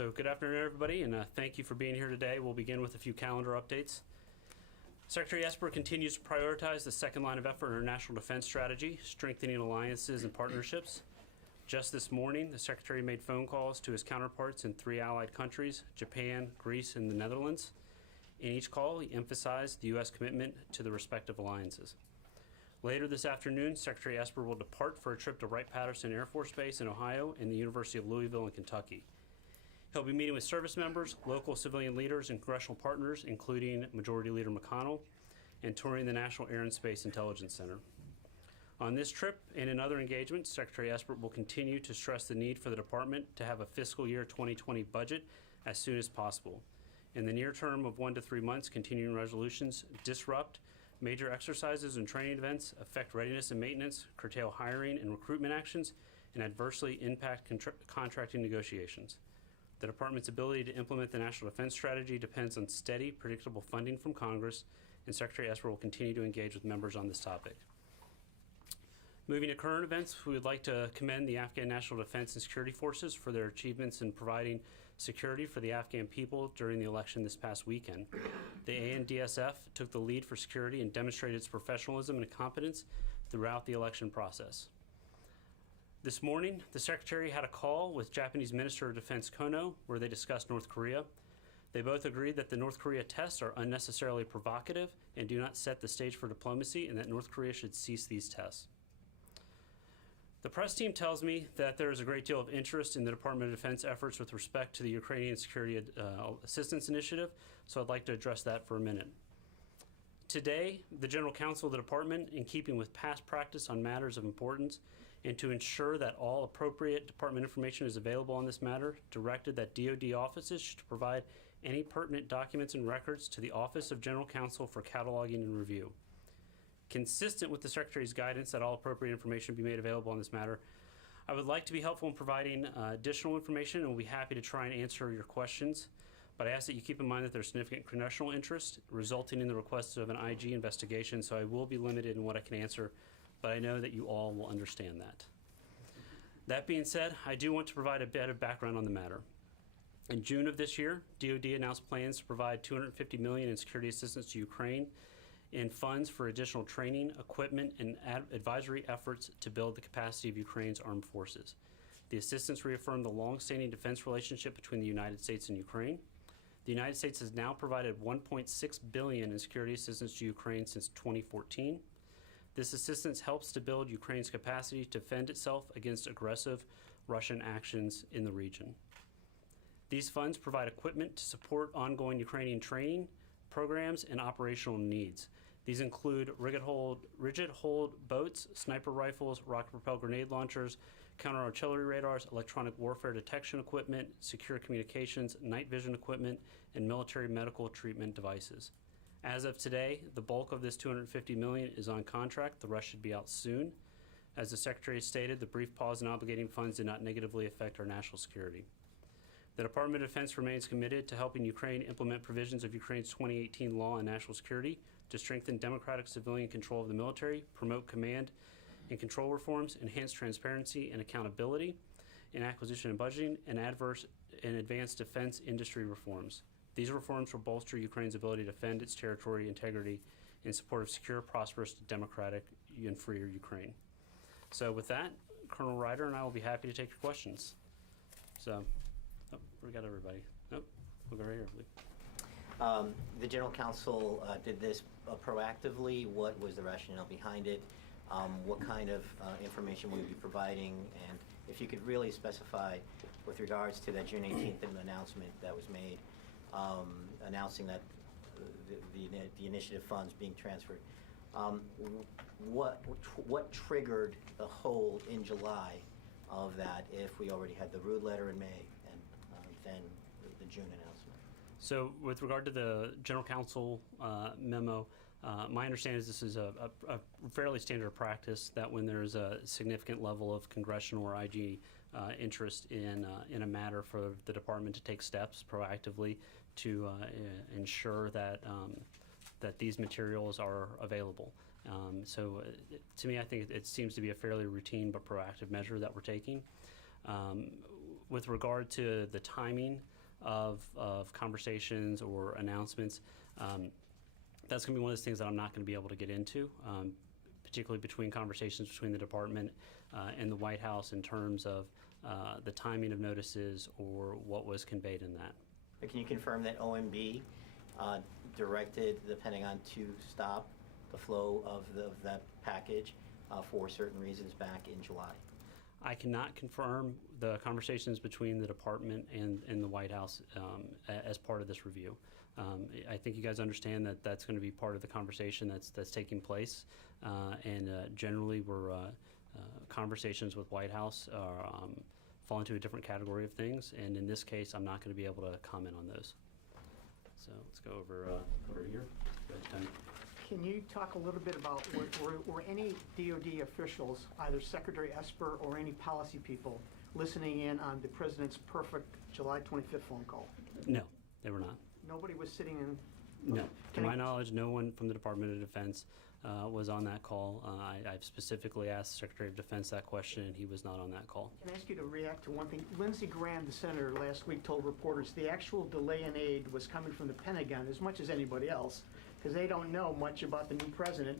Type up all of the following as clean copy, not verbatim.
So good afternoon, everybody, and thank you for being here today. We'll begin with a few calendar updates. Secretary Esper continues to prioritize the second line of effort in our national defense strategy, strengthening alliances and partnerships. Just this morning, the Secretary made phone calls to his counterparts in 3 allied countries, Japan, Greece, and the Netherlands. In each call, he emphasized the U.S. commitment to the respective alliances. Later this afternoon, Secretary Esper will depart for a trip to Wright-Patterson Air Force Base in Ohio and the University of Louisville in Kentucky. He'll be meeting with service members, local civilian leaders, and congressional partners, including Majority Leader McConnell, and touring the National Air and Space Intelligence Center. On this trip and in other engagements, Secretary Esper will continue to stress the need for the department to have a fiscal year 2020 budget as soon as possible. In the near term of 1 to 3 months, continuing resolutions disrupt major exercises and training events, affect readiness and maintenance, curtail hiring and recruitment actions, and adversely impact contracting negotiations. The department's ability to implement the national defense strategy depends on steady, predictable funding from Congress, and Secretary Esper will continue to engage with members on this topic. Moving to current events, we would like to commend the Afghan National Defense and Security Forces for their achievements in providing security for the Afghan people during the election this past weekend. The ANDSF took the lead for security and demonstrated its professionalism and competence throughout the election process. This morning, the Secretary had a call with Japanese Minister of Defense Kono, where they discussed North Korea. They both agreed that the North Korea tests are unnecessarily provocative and do not set the stage for diplomacy, and that North Korea should cease these tests. The press team tells me that there is a great deal of interest in the Department of Defense efforts with respect to the Ukrainian Security Assistance Initiative, so I'd like to address that for a minute. Today, the General Counsel of the Department, in keeping with past practice on matters of importance, and to ensure that all appropriate Department information is available on this matter, directed that DoD offices should provide any pertinent documents and records to the Office of General Counsel for cataloging and review. Consistent with the Secretary's guidance that all appropriate information be made available on this matter, I would like to be helpful in providing additional information, and will be happy to try and answer your questions. But I ask that you keep in mind that there's significant congressional interest resulting in the request of an IG investigation, so I will be limited in what I can answer, but I know that you all will understand that. That being said, I do want to provide a bit of background on the matter. In June of this year, DoD announced plans to provide $250 million in security assistance to Ukraine in funds for additional training, equipment, and advisory efforts to build the capacity of Ukraine's armed forces. The assistance reaffirmed the long-standing defense relationship between the United States and Ukraine. The United States has now provided $1.6 billion in security assistance to Ukraine since 2014. This assistance helps to build Ukraine's capacity to defend itself against aggressive Russian actions in the region. These funds provide equipment to support ongoing Ukrainian training programs and operational needs. These include rigid hold boats, sniper rifles, rocket-propelled grenade launchers, counter-artillery radars, electronic warfare detection equipment, secure communications, night vision equipment, and military medical treatment devices. As of today, the bulk of this $250 million is on contract. The rest should be out soon. As the Secretary stated, the brief pause in obligating funds did not negatively affect our national security. The Department of Defense remains committed to helping Ukraine implement provisions of Ukraine's 2018 law on national security to strengthen democratic civilian control of the military, promote command and control reforms, enhance transparency and accountability in acquisition and budgeting, and advance defense industry reforms. These reforms will bolster Ukraine's ability to defend its territory integrity in support of secure, prosperous, democratic, and freer Ukraine. So with that, Colonel Ryder and I will be happy to take your questions. So. Oh, we got everybody. Nope, we'll go right here. The General Counsel did this proactively. What was the rationale behind it? What kind of information will you be providing? And if you could really specify with regards to that June 18th announcement that was made, announcing that the initiative funds being transferred. What triggered the hold in July of that if we already had the Rude letter in May and then the June announcement? So with regard to the General Counsel memo, my understanding is this is a fairly standard practice that when there's a significant level of congressional or IG interest in a matter, for the department to take steps proactively to ensure that that these materials are available. So to me, I think it seems to be a fairly routine but proactive measure that we're taking. With regard to the timing of conversations or announcements, that's going to be one of those things that I'm not going to be able to get into, particularly between conversations between the department and the White House in terms of the timing of notices or what was conveyed in that. But can you confirm that OMB directed the Pentagon to stop the flow of that package for certain reasons back in July? I cannot confirm the conversations between the department and the White House as part of this review. I think you guys understand that that's going to be part of the conversation that's taking place, and generally we're conversations with White House fall into a different category of things, and in this case I'm not going to be able to comment on those. So let's go over here. Go ahead, Tony. Can you talk a little bit about were any DoD officials, either Secretary Esper or any policy people, listening in on the President's perfect July 25th phone call? No, they were not. Nobody was sitting in? No. To my knowledge, no one from the Department of Defense was on that call. I've specifically asked the Secretary of Defense that question, and he was not on that call. Can I ask you to react to one thing? Lindsey Graham, the senator, last week told reporters the actual delay in aid was coming from the Pentagon as much as anybody else, because they don't know much about the new president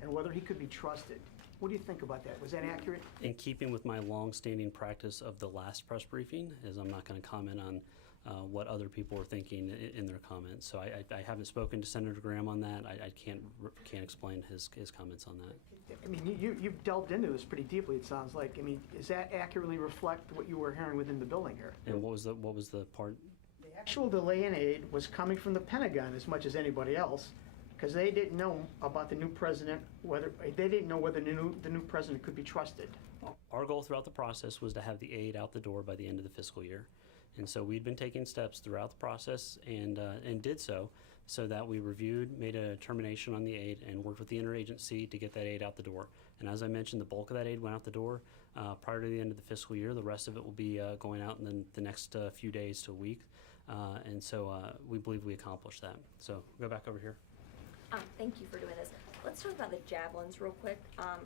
and whether he could be trusted. What do you think about that? Was that accurate? In keeping with my long-standing practice of the last press briefing, as I'm not going to comment on what other people were thinking in their comments. So I haven't spoken to Senator Graham on that. I can't explain his comments on that. I mean, you've delved into this pretty deeply, it sounds like. I mean, does that accurately reflect what you were hearing within the building here? And what was the part? The actual delay in aid was coming from the Pentagon as much as anybody else, because they didn't know about the new president, whether the new president could be trusted. Our goal throughout the process was to have the aid out the door by the end of the fiscal year. And so we'd been taking steps throughout the process and did so that we reviewed, made a determination on the aid, and worked with the interagency to get that aid out the door. And as I mentioned, the bulk of that aid went out the door prior to the end of the fiscal year. The rest of it will be going out in the next few days to a week. And so we believe we accomplished that. So go back over here. Thank you for doing this. Let's talk about the Javelins real quick.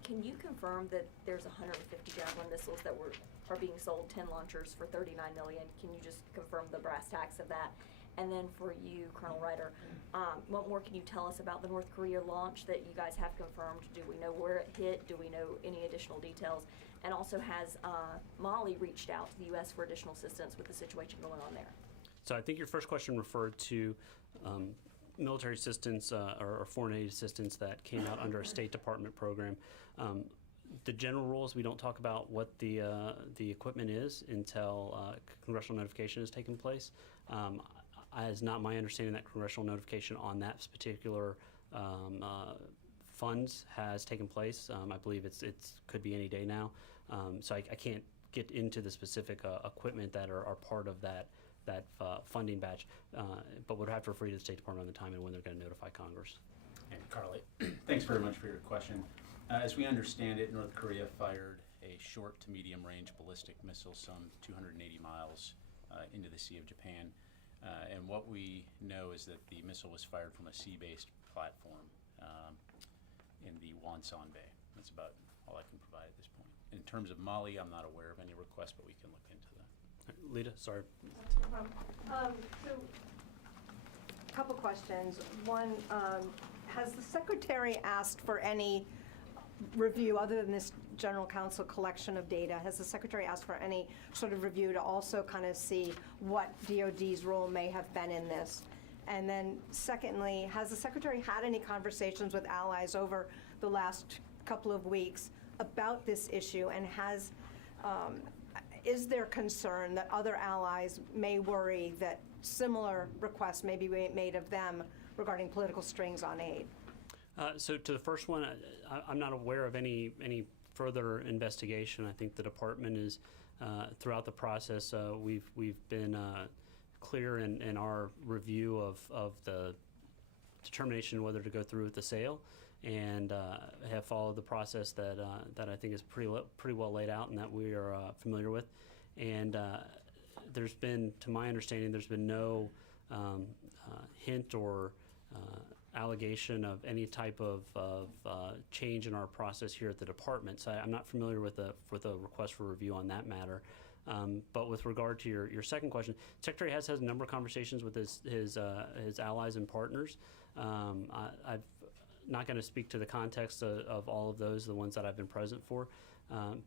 Can you confirm that there's 150 Javelin missiles that are being sold, 10 launchers for $39 million? Can you just confirm the brass tacks of that? And then for you, Colonel Ryder, what more can you tell us about the North Korea launch that you guys have confirmed? Do we know where it hit? Do we know any additional details? And also, has Mali reached out to the U.S. for additional assistance with the situation going on there? So I think your first question referred to military assistance or foreign aid assistance that came out under a State Department program. The general rules, we don't talk about what the equipment is until congressional notification has taken place. It's not my understanding that congressional notification on that particular funds has taken place. I believe it could be any day now. So I can't get into the specific equipment that are part of that funding batch, but would have to refer you to the State Department on the time and when they're going to notify Congress. And Carly, thanks very much for your question. As we understand it, North Korea fired a short to medium range ballistic missile some 280 miles into the Sea of Japan. And what we know is that the missile was fired from a sea-based platform in the Wonsan Bay. That's about all I can provide at this point. In terms of Mali, I'm not aware of any request, but we can look into that. Lita, sorry. So, a couple questions. One, has the Secretary asked for any review other than this General Counsel collection of data? Has the Secretary asked for any sort of review to also kind of see what DOD's role may have been in this? And then secondly, has the Secretary had any conversations with allies over the last couple of weeks about this issue, and is there concern that other allies may worry that similar requests may be made of them regarding political strings on aid? So to the first one, I'm not aware of any further investigation. I think the department is, throughout the process, we've been clear in our review of the determination whether to go through with the sale, and have followed the process that I think is pretty well laid out and that we are familiar with. And there's been, to my understanding, there's been no hint or allegation of any type of change in our process here at the department. So I'm not familiar with a request for review on that matter. But with regard to your second question, Secretary has had a number of conversations with his allies and partners. I'm not going to speak to the context of all of those, the ones that I've been present for.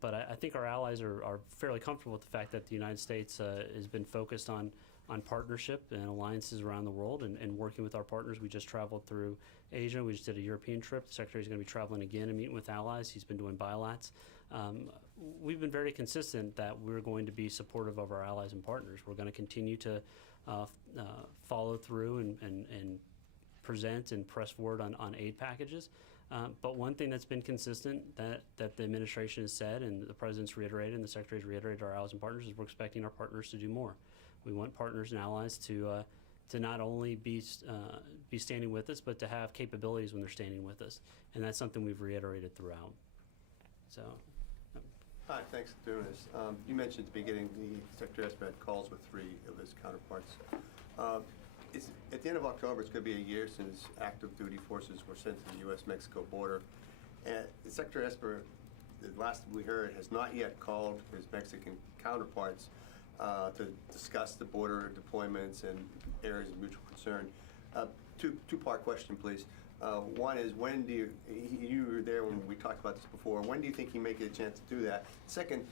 But I think our allies are fairly comfortable with the fact that the United States has been focused on partnership and alliances around the world and working with our partners. We just traveled through Asia. We just did a European trip. The Secretary's going to be traveling again and meeting with allies. He's been doing bilats. We've been very consistent that we're going to be supportive of our allies and partners. We're going to continue to follow through and present and press forward on aid packages. But one thing that's been consistent that the administration has said and the President's reiterated and the Secretary's reiterated to our allies and partners is we're expecting our partners to do more. We want partners and allies to not only be standing with us, but to have capabilities when they're standing with us. And that's something we've reiterated throughout. So. Hi, thanks for doing this. You mentioned at the beginning the Secretary Esper had calls with 3 of his counterparts. At the end of October, it's going to be a year since active duty forces were sent to the U.S.-Mexico border. And Secretary Esper, the last we heard, has not yet called his Mexican counterparts to discuss the border deployments and areas of mutual concern. Two-part question, please. One is, when do you were there when we talked about this before, when do you think he may get a chance to do that? Second,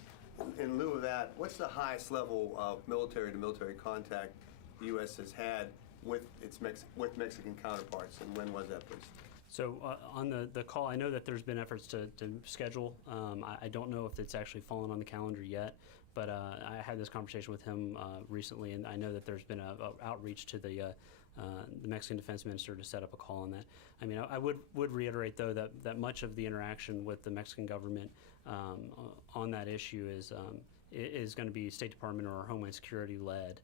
in lieu of that, what's the highest level of military-to-military contact the U.S. has had with its Mexican counterparts, and when was that, please? So on the call, I know that there's been efforts to schedule. I don't know if it's actually fallen on the calendar yet, but I had this conversation with him recently, and I know that there's been a outreach to the Mexican Defense Minister to set up a call on that. I mean, I would reiterate, though, that much of the interaction with the Mexican government on that issue is going to be State Department or Homeland Security led,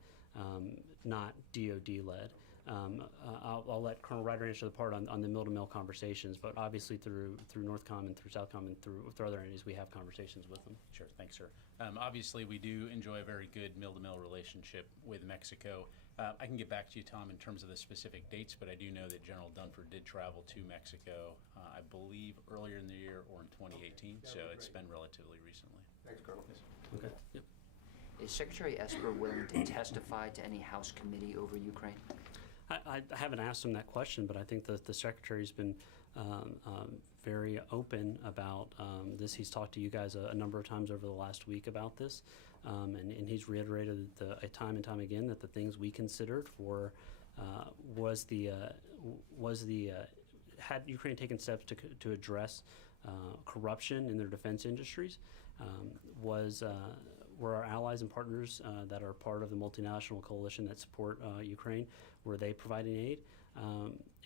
not DoD led. I'll let Colonel Ryder answer the part on the mill-to-mill conversations, but obviously through NORTHCOM and through SOUTHCOM and through other entities, we have conversations with them. Sure, thanks, sir. Obviously, we do enjoy a very good mill-to-mill relationship with Mexico. I can get back to you, Tom, in terms of the specific dates, but I do know that General Dunford did travel to Mexico, I believe, earlier in the year or in 2018, so it's been relatively recently. Thanks, Colonel. Okay. Yep. Is Secretary Esper willing to testify to any House committee over Ukraine? I haven't asked him that question, but I think that the Secretary's been very open about this. He's talked to you guys a number of times over the last week about this, and he's reiterated time and time again that the things we considered for had Ukraine taken steps to address corruption in their defense industries, were our allies and partners that are part of the multinational coalition that support Ukraine, were they providing aid,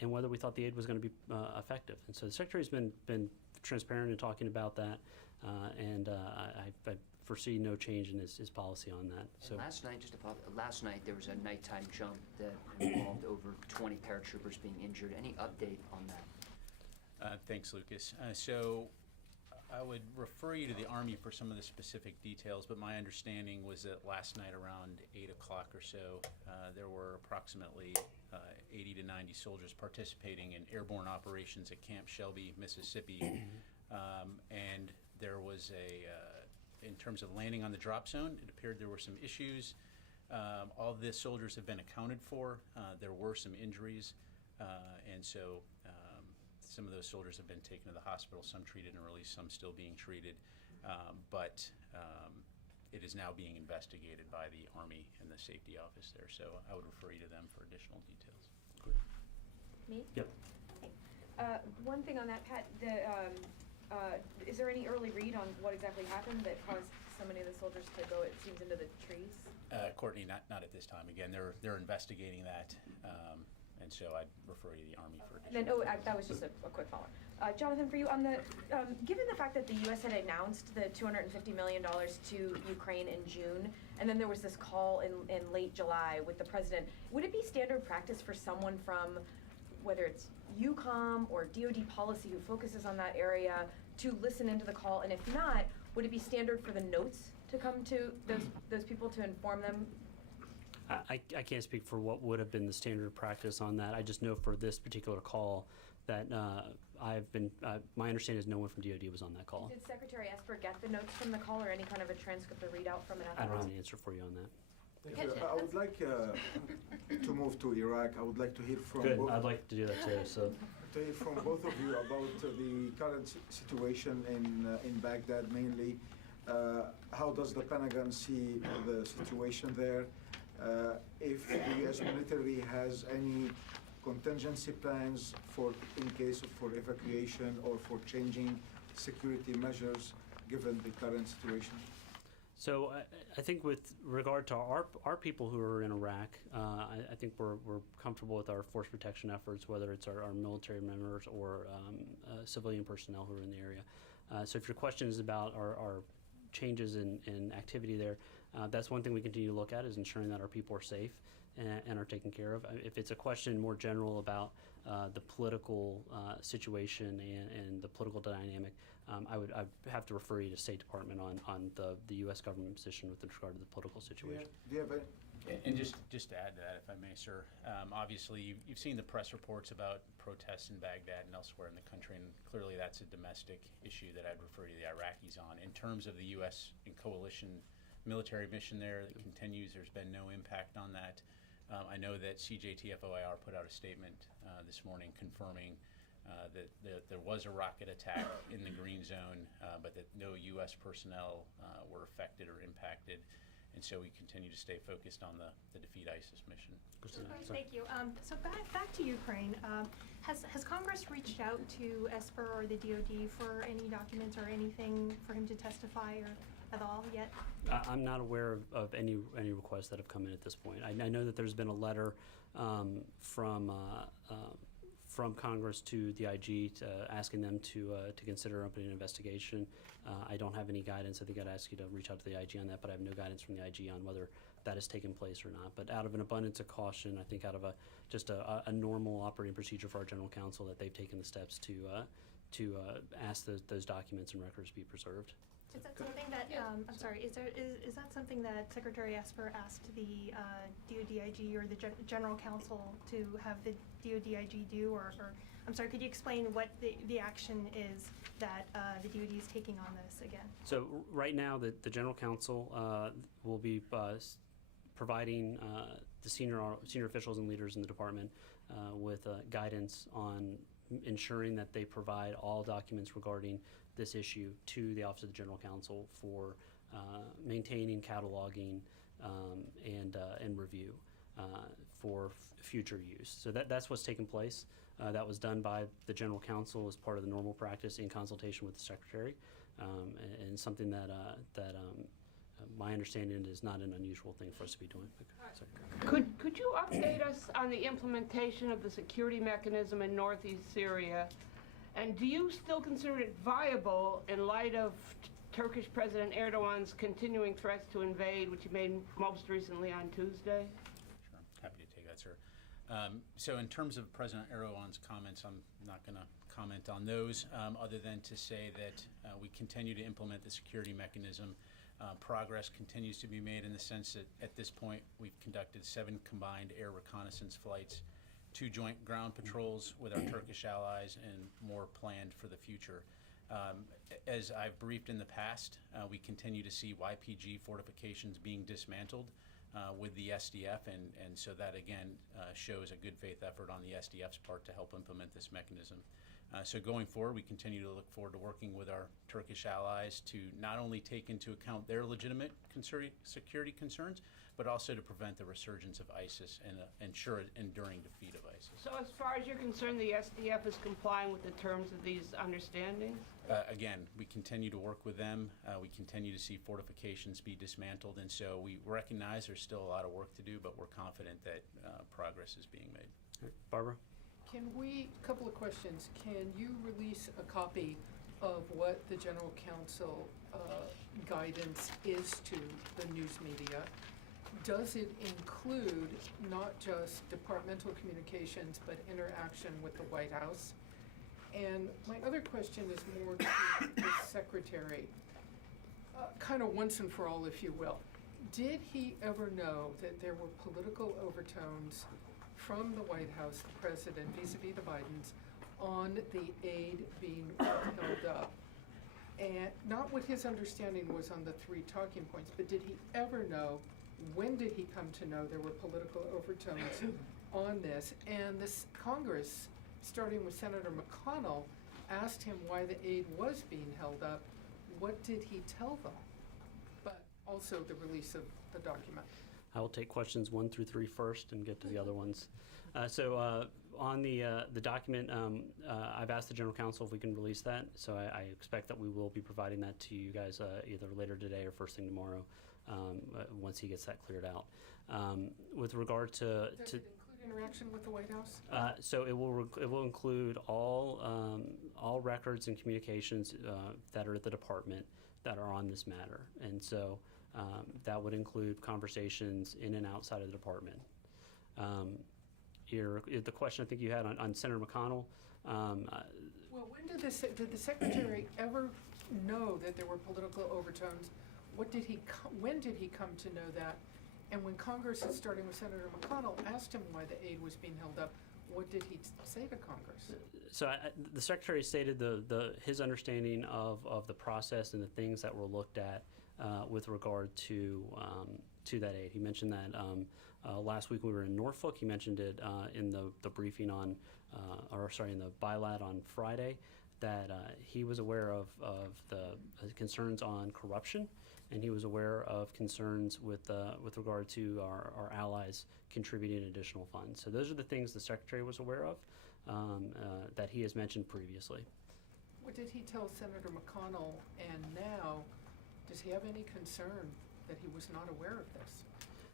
and whether we thought the aid was going to be effective. And so the Secretary's been transparent in talking about that, and I foresee no change in his policy on that. So last night there was a nighttime jump that involved over 20 paratroopers being injured. Any update on that? Thanks, Lucas. So I would refer you to the Army for some of the specific details, but my understanding was that last night around 8 o'clock or so, there were approximately 80 to 90 soldiers participating in airborne operations at Camp Shelby, Mississippi, and there was in terms of landing on the drop zone, it appeared there were some issues. All of the soldiers have been accounted for. There were some injuries, and so some of those soldiers have been taken to the hospital, some treated and released, some still being treated. But it is now being investigated by the Army and the safety office there. So I would refer you to them for additional details. Me? Yep. One thing on that, Pat, is there any early read on what exactly happened that caused so many of the soldiers to go, it seems, into the trees? Courtney, not at this time. Again, they're investigating that. And so I'd refer you to the Army for additional. That was just a quick follow-up. Jonathan, for you, on the given the fact that the U.S. had announced the $250 million to Ukraine in June, and then there was this call in late July with the president, would it be standard practice for someone from, whether it's UCOM or DoD policy who focuses on that area, to listen into the call? And if not, would it be standard for the notes to come to those people to inform them? I can't speak for what would have been the standard practice on that. I just know for this particular call that I've been, my understanding is no one from DoD was on that call. Did Secretary Esper get the notes from the call or any kind of a transcript or readout from it? I don't have an answer for you on that. Thank you. I would like to move to Iraq. I would like to hear from Good, both, I'd like to do that too, so. to hear from both of you about the current situation in Baghdad mainly. How does the Pentagon see the situation there? If the U.S. military has any contingency plans in case for evacuation or for changing security measures given the current situation? So I think with regard to our people who are in Iraq, I think we're comfortable with our force protection efforts, whether it's our military members or civilian personnel who are in the area. So if your question is about our changes in activity there, that's one thing we continue to look at, is ensuring that our people are safe and are taken care of. If it's a question more general about the political situation and the political dynamic, I'd have to refer you to State Department on the U.S. government position with regard to the political situation. Do you have a And just to add to that, if I may, sir, obviously you've seen the press reports about protests in Baghdad and elsewhere in the country, and clearly that's a domestic issue that I'd refer to the Iraqis on. In terms of the U.S. and coalition military mission there that continues, there's been no impact on that. I know that CJTFOIR put out a statement this morning confirming that there was a rocket attack in the green zone, but that no U.S. personnel were affected or impacted. And so we continue to stay focused on the Defeat ISIS mission. Thank you. So back to Ukraine. Has Congress reached out to Esper or the DoD for any documents or anything for him to testify or at all yet? I'm not aware of any requests that have come in at this point. I know that there's been a letter from Congress to the IG asking them to consider opening an investigation. I don't have any guidance. I think I'd ask you to reach out to the IG on that, but I have no guidance from the IG on whether that has taken place or not. But out of an abundance of caution, I think out of just a normal operating procedure for our general counsel, that they've taken the steps to ask those documents and records be preserved. Is that something that, I'm sorry, is that something that Secretary Esper asked the DoD IG or the General Counsel to have the DoD IG do, or I'm sorry, could you explain what the action is that the DoD is taking on this again? So right now, the General Counsel will be providing the senior officials and leaders in the department with guidance on ensuring that they provide all documents regarding this issue to the Office of the General Counsel for maintaining, cataloging, and review for future use. So that's what's taken place. That was done by the General Counsel as part of the normal practice in consultation with the Secretary, and something that my understanding is not an unusual thing for us to be doing. Could you update us on the implementation of the security mechanism in Northeast Syria? And do you still consider it viable in light of Turkish President Erdogan's continuing threats to invade, which he made most recently on Tuesday? Sure, happy to take that, sir. So in terms of President Erdogan's comments, I'm not going to comment on those, other than to say that we continue to implement the security mechanism. Progress continues to be made in the sense that at this point we've conducted 7 combined air reconnaissance flights, 2 joint ground patrols with our Turkish allies, and more planned for the future. As I've briefed in the past, we continue to see YPG fortifications being dismantled with the SDF, and so that again shows a good faith effort on the SDF's part to help implement this mechanism. So going forward, we continue to look forward to working with our Turkish allies to not only take into account their legitimate security concerns, but also to prevent the resurgence of ISIS and ensure an enduring defeat of ISIS. So as far as you're concerned, the SDF is complying with the terms of these understandings? Again, we continue to work with them. We continue to see fortifications be dismantled, and so we recognize there's still a lot of work to do, but we're confident that progress is being made. Right. Barbara? Couple of questions. Can you release a copy of what the General Counsel guidance is to the news media? Does it include not just departmental communications, but interaction with the White House? And my other question is more to the Secretary, kind of once and for all, if you will. Did he ever know that there were political overtones from the White House, the President, vis-a-vis the Bidens, on the aid being held up, and not what his understanding was on the 3 talking points, but did he ever know, when did he come to know there were political overtones on this? And this Congress, starting with Senator McConnell, asked him why the aid was being held up. What did he tell them? But also the release of the document. I will take questions 1 through 3 first and get to the other ones. On the document, I've asked the General Counsel if we can release that, so I expect that we will be providing that to you guys either later today or first thing tomorrow, once he gets that cleared out. With regard to Does it include interaction with the White House? so it will include all records and communications that are at the department that are on this matter, and so that would include conversations in and outside of the department. The question I think you had on Senator McConnell. Well, when did the Secretary ever know that there were political overtones? When did he come to know that? And when Congress, starting with Senator McConnell, asked him why the aid was being held up, what did he say to Congress? So the Secretary stated his understanding of the process and the things that were looked at with regard to that aid. He mentioned that last week we were in Norfolk. He mentioned it in the briefing in the bilat on Friday, that he was aware of the concerns on corruption, and he was aware of concerns with regard to our allies contributing additional funds. So those are the things the Secretary was aware of that he has mentioned previously. What did he tell Senator McConnell, and now does he have any concern that he was not aware of this?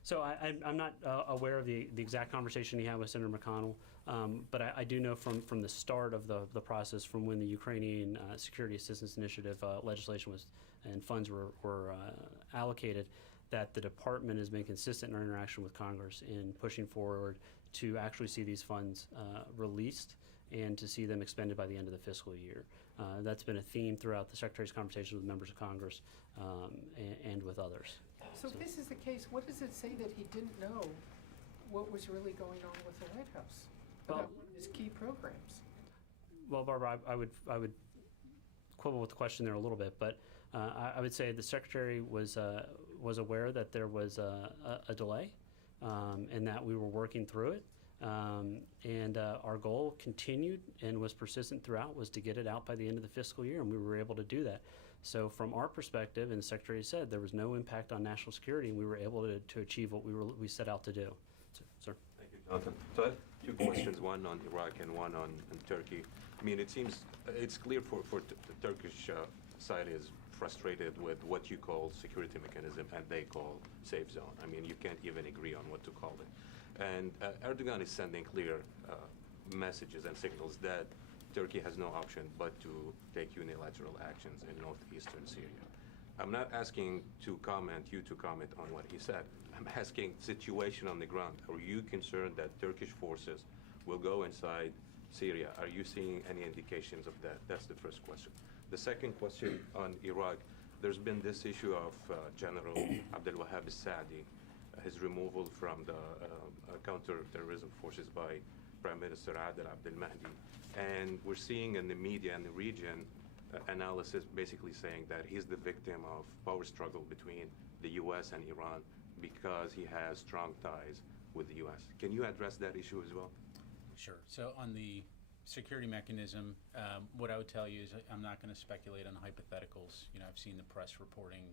So I'm not aware of the exact conversation he had with Senator McConnell, but I do know from the start of the process, from when the Ukrainian Security Assistance Initiative legislation and funds were allocated, that the department has been consistent in our interaction with Congress in pushing forward to actually see these funds released and to see them expended by the end of the fiscal year. That's been a theme throughout the Secretary's conversations with members of Congress and with others. So if this is the case, what does it say that he didn't know what was really going on with the White House about one of his key programs? Well, Barbara, I would quibble with the question there a little bit, but I would say the Secretary was aware that there was a delay and that we were working through it. And our goal continued and was persistent throughout, was to get it out by the end of the fiscal year, and we were able to do that. So from our perspective, and the Secretary said, there was no impact on national security, and we were able to achieve what we set out to do. So, sir. Thank you, Jonathan. So I have 2 questions, one on Iraq and one on Turkey. I mean, it seems it's clear for the Turkish side is frustrated with what you call security mechanism and they call safe zone. I mean, you can't even agree on what to call it. And Erdogan is sending clear messages and signals that Turkey has no option but to take unilateral actions in northeastern Syria. I'm not asking you to comment on what he said. I'm asking situation on the ground. Are you concerned that Turkish forces will go inside Syria? Are you seeing any indications of that? That's the first question. The second question on Iraq, there's been this issue of General Abdel Wahab al-Saadi, his removal from the counter-terrorism forces by Prime Minister Adel Abdel Mahdi. And we're seeing in the media in the region analysis basically saying that he's the victim of power struggle between the U.S. and Iran because he has strong ties with the U.S. Can you address that issue as well? Sure. So on the security mechanism, what I would tell you is I'm not going to speculate on hypotheticals. You know, I've seen the press reporting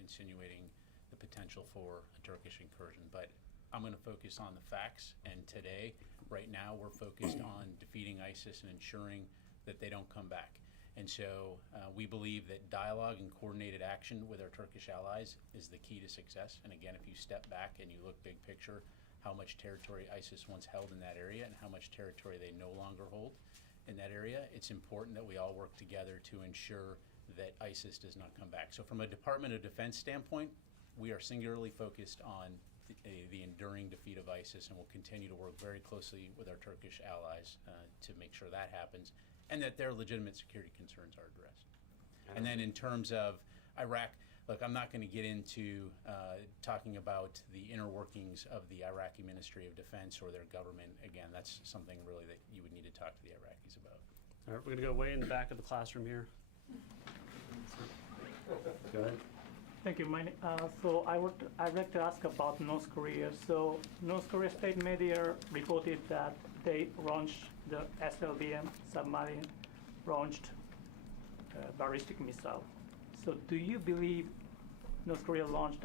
insinuating the potential for a Turkish incursion, but I'm going to focus on the facts. And today, right now, we're focused on defeating ISIS and ensuring that they don't come back. And so we believe that dialogue and coordinated action with our Turkish allies is the key to success. And again, if you step back and you look big picture, how much territory ISIS once held in that area and how much territory they no longer hold in that area, it's important that we all work together to ensure that ISIS does not come back. So from a Department of Defense standpoint, we are singularly focused on the enduring defeat of ISIS, and we'll continue to work very closely with our Turkish allies to make sure that happens and that their legitimate security concerns are addressed. And then in terms of Iraq, look, I'm not going to get into talking about the inner workings of the Iraqi Ministry of Defense or their government. Again, that's something really that you would need to talk to the Iraqis about. All right, we're going to go way in the back of the classroom here. Go ahead. Thank you. So I'd like to ask about North Korea. So North Korea state media reported that they launched the SLBM submarine, launched ballistic missile. So do you believe North Korea launched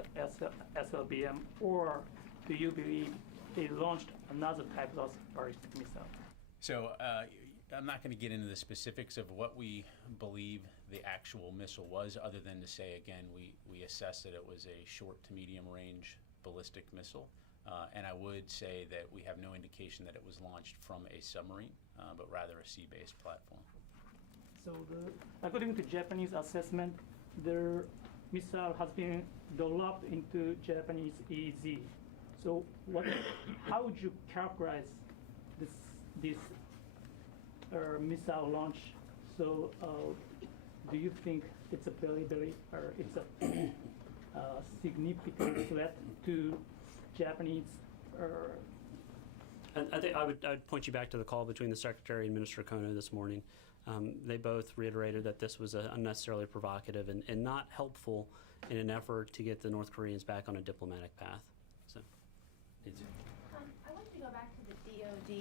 SLBM, or do you believe they launched another type of ballistic missile? So I'm not going to get into the specifics of what we believe the actual missile was, other than to say, again, we assessed that it was a short to medium range ballistic missile. And I would say that we have no indication that it was launched from a submarine, but rather a sea-based platform. So according to Japanese assessment, their missile has been developed into Japanese EZ. So how would you characterize this missile launch? So do you think it's a very it's a significant threat to Japanese? I think I would point you back to the call between the Secretary and Minister Kono this morning. They both reiterated that this was unnecessarily provocative and not helpful in an effort to get the North Koreans back on a diplomatic path. So, I wanted to go back to the DoD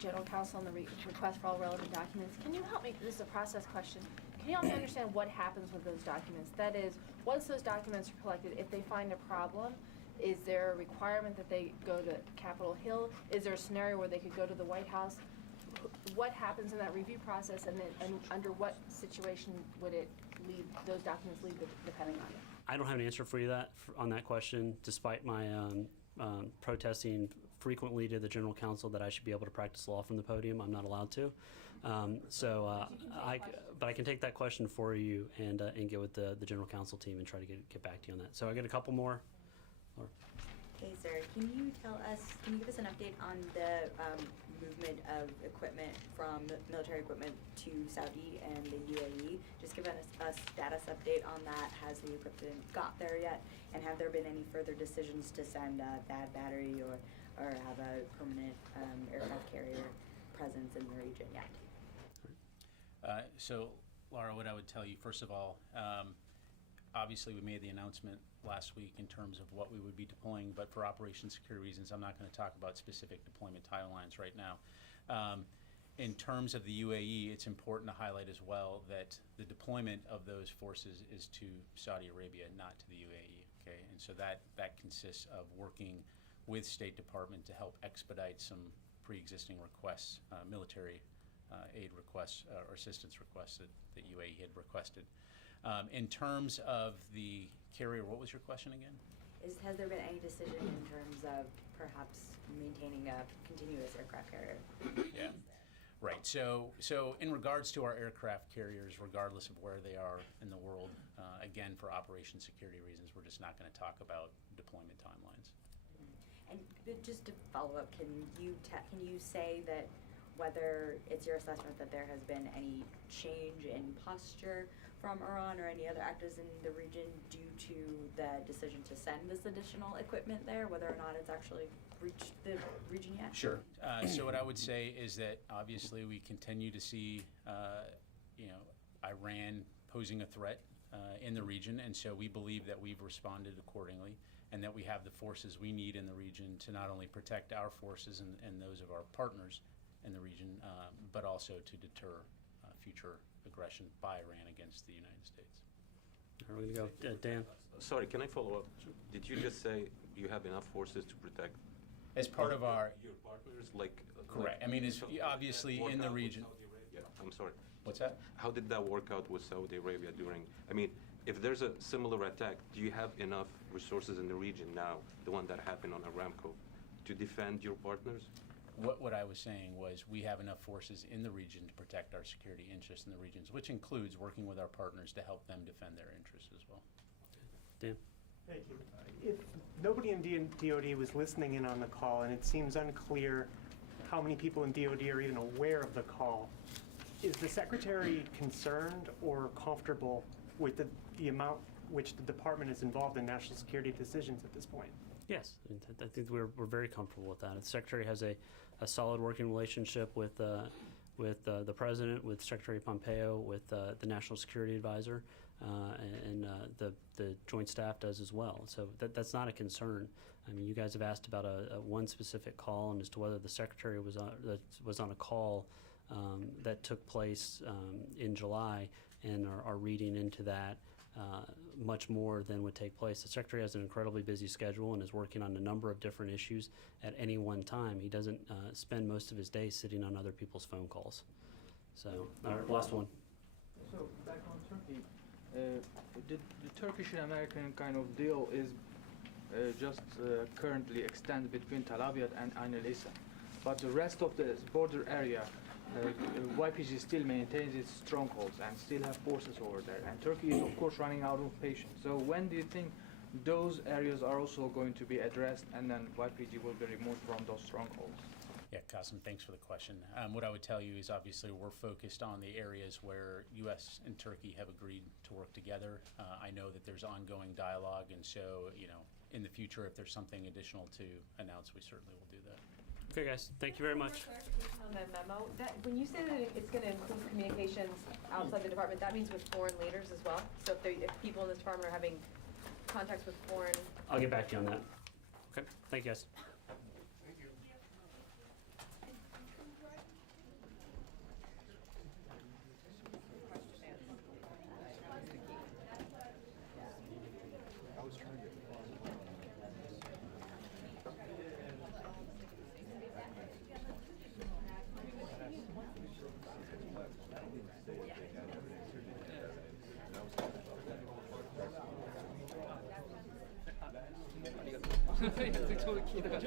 General Counsel and the request for all relevant documents. Can you help me? This is a process question. Can you help me understand what happens with those documents? That is, once those documents are collected, if they find a problem, is there a requirement that they go to Capitol Hill? Is there a scenario where they could go to the White House? What happens in that review process, and under what situation would those documents leave the Pentagon? I don't have an answer for you on that question, despite my protesting frequently to the General Counsel that I should be able to practice law from the podium. I'm not allowed to. But I can take that question for you and get with the General Counsel team and try to get back to you on that. So I get a couple more. Hey, sir, can you give us an update on the movement of equipment from military equipment to Saudi and the UAE? Just give us a status update on that. Has the equipment got there yet? And have there been any further decisions to send THAAD battery or have a permanent aircraft carrier presence in the region yet? So, Laura, what I would tell you, first of all, obviously we made the announcement last week in terms of what we would be deploying, but for operation security reasons, I'm not going to talk about specific deployment timelines right now. In terms of the UAE, it's important to highlight as well that the deployment of those forces is to Saudi Arabia, not to the UAE, okay? And so that consists of working with State Department to help expedite some pre-existing requests, military aid requests or assistance requests that UAE had requested. In terms of the carrier, what was your question again? Has there been any decision in terms of perhaps maintaining a continuous aircraft carrier? Yeah, right. So in regards to our aircraft carriers, regardless of where they are in the world, again, for operation security reasons, we're just not going to talk about deployment timelines. And just to follow up, can you say that whether it's your assessment that there has been any change in posture from Iran or any other actors in the region due to the decision to send this additional equipment there, whether or not it's actually reached the region yet? Sure. So what I would say is that obviously we continue to see, Iran posing a threat in the region, and so we believe that we've responded accordingly, and that we have the forces we need in the region to not only protect our forces and those of our partners in the region, but also to deter future aggression by Iran against the United States. We're going to go, Dan. Sorry, can I follow up? Did you just say you have enough forces to protect? As part of our your partners, like correct. I mean, it's obviously in the region. I'm sorry. What's that? How did that work out with Saudi Arabia during? I mean, if there's a similar attack, do you have enough resources in the region now, the one that happened on Aramco, to defend your partners? What I was saying was we have enough forces in the region to protect our security interests in the regions, which includes working with our partners to help them defend their interests as well. Dan? Thank you. If nobody in DoD was listening in on the call, and it seems unclear how many people in DoD are even aware of the call, is the Secretary concerned or comfortable with the amount which the department is involved in national security decisions at this point? Yes, I think we're very comfortable with that. The Secretary has a solid working relationship with with the President, with Secretary Pompeo, with the National Security Advisor, and the Joint Staff does as well. So that's not a concern. I mean, you guys have asked about a one specific call and as to whether the Secretary was on a call that took place in July, and are reading into that much more than would take place. The Secretary has an incredibly busy schedule and is working on a number of different issues at any one time. He doesn't spend most of his day sitting on other people's phone calls. So, all right, last one. So, back on Turkey, the Turkish and American kind of deal is just currently extended between Tel Aviv and Ain el-Issa. But the rest of the border area, YPG still maintains its strongholds and still have forces over there. And Turkey is, of course, running out of patience. So when do you think those areas are also going to be addressed and then YPG will be removed from those strongholds? Yeah, Qasim, thanks for the question. What I would tell you is obviously we're focused on the areas where U.S. and Turkey have agreed to work together. I know that there's ongoing dialogue, and so, in the future, if there's something additional to announce, we certainly will do that. Okay, guys, thank you very much. Clarification on the memo, when you say that it's going to include communications outside the department, that means with foreign leaders as well? So if people in this department are having contacts with foreign... I'll get back to you on that. Okay, thank you, guys. 되게 기대가